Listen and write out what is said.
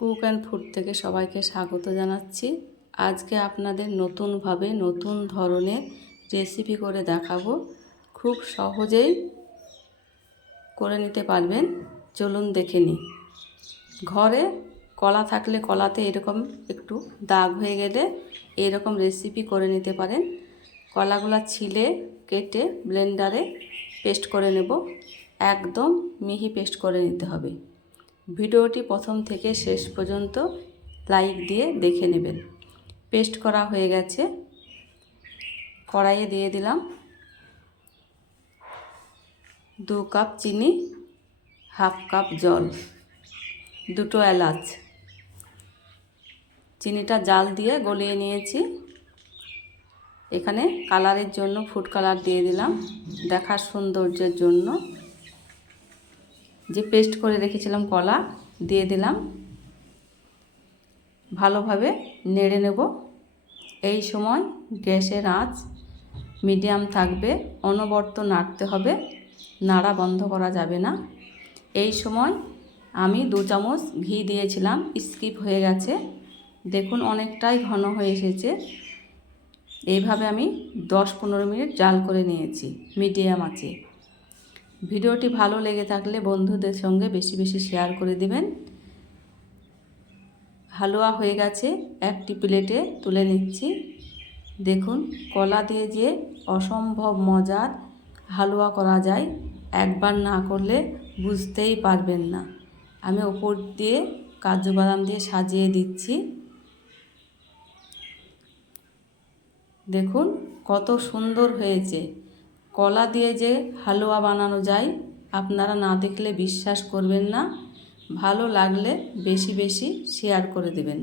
Cook and food থেকে সবাইকে স্বাগত জানাচ্ছি। আজকে আপনাদের নতুনভাবে নতুন ধরনের রেসিপি করে দেখাবো। খুব সহজেই করে নিতে পারবেন। চলুন দেখে নিই। ঘরে কলা থাকলে কলাতে এরকম একটু দাগ হয়ে গেলে এরকম রেসিপি করে নিতে পারেন। কলাগুলা ছিলে কেটে ব্লেন্ডারে পেস্ট করে নেব। একদম মিহি পেস্ট করে নিতে হবে। ভিডিওটি প্রথম থেকে শেষ পর্যন্ত লাইক দিয়ে দেখে নেবেন। পেস্ট করা হয়ে গেছে। কড়াইয়ে দিয়ে দিলাম 2 কাপ চিনি, হাফ কাপ জল, 2টো এলাচ। চিনিটা জাল দিয়ে গলিয়ে নিয়েছি। এখানে কালারের জন্য ফুড কালার দিয়ে দিলাম, দেখার সৌন্দর্যের জন্য। যে পেস্ট করে রেখেছিলাম কলা দিয়ে দিলাম। ভালোভাবে নেড়ে নেব। এই সময় গ্যাসের আঁচ মিডিয়াম থাকবে, অনবরত নাড়তে হবে, নাড়া বন্ধ করা যাবে না। এই সময় আমি 2 চামচ ঘি দিয়েছিলাম, স্কিপ হয়ে গেছে। দেখুন অনেকটাই ঘন হয়ে এসেছে। এইভাবে আমি 10-15 মিনিট জাল করে নিয়েছি মিডিয়াম আঁচে। ভিডিওটি ভালো লেগে থাকলে বন্ধুদের সঙ্গে বেশি বেশি শেয়ার করে দিবেন। হালুয়া হয়ে গেছে, একটি প্লেটে তুলে নিচ্ছি। দেখুন কলা দিয়ে যে অসম্ভব মজার হালুয়া করা যায়, একবার না করলে বুঝতেই পারবেন না। আমি উপর দিয়ে কাজু বাদাম দিয়ে সাজিয়ে দিচ্ছি। দেখুন কত সুন্দর হয়েছে। কলা দিয়ে যে হালুয়া বানানো যায় আপনারা না দেখলে বিশ্বাস করবেন না। ভালো লাগলে বেশি বেশি শেয়ার করে দেবেন।